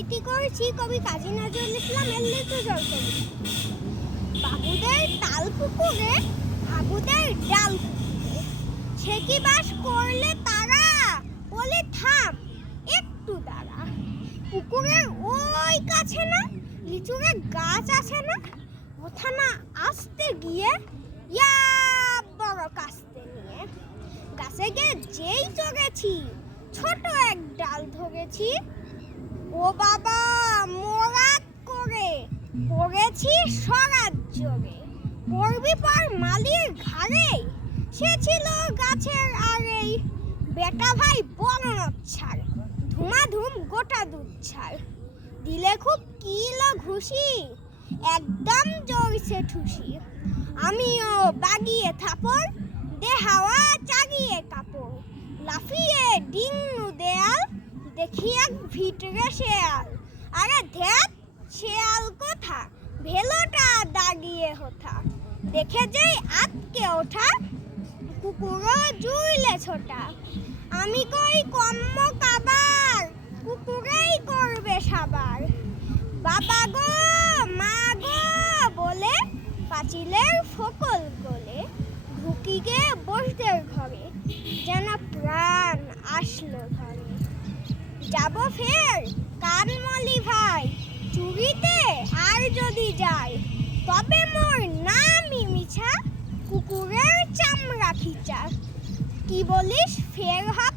আবৃত্তি করছি কবি কাজী নজরুল ইসলামের লিখু জলকবি। বাবুদের তাল পুকুরে হাবুদের ডাল পুকুরে, সে কি বাস করলে তারা, বলে থাম একটু দাঁড়া। পুকুরের ওই কাছে না লিচুরে গাছ আছে না, ওঠা না আসতে গিয়ে ইয়া বড় কাস্তে নিয়ে গাছে গিয়ে যেই চড়েছি ছোট এক ডাল ধরেছি, ও বাবা মোরাত করে পড়েছি সরাত জোরে। পড়বি পার মালির ঘাড়ে, সে ছিল গাছের আড়েই, বেটা ভাই বড় ছাড় ধুমাধুম গোটা দুধ ছাড়। দিলে খুব কিলো ঘুষি, একদম জোরছে ঠুসি। আমিও বাগিয়ে থাপড়, দে হাওয়া চাগিয়ে কাপড়। লাফিয়ে ডিঙ্গু দেয়াল, দেখি এক ভিতরে শেয়াল। আরে ধ্যাত শেয়াল কোথা, ভেলোটা দাগিয়ে হোথা। দেখে যেই আটকে ওঠা, কুকুরও জুইলে ছোটা। আমি কই কম্ম কাবার, কুকুরেই করবে সাবার। বাবা গো মা গো বলে পাঁচিলের ফকল গলে, ঢুকিগে বসদের ঘরে, যেন প্রাণ আসলো ধরে। যাব ফের কানমলি ভাই, চুরিতে আর যদি যাই, তবে মোর নামই মিছা, কুকুরের চামড়া খিচা। কি বলিস ফের হয়?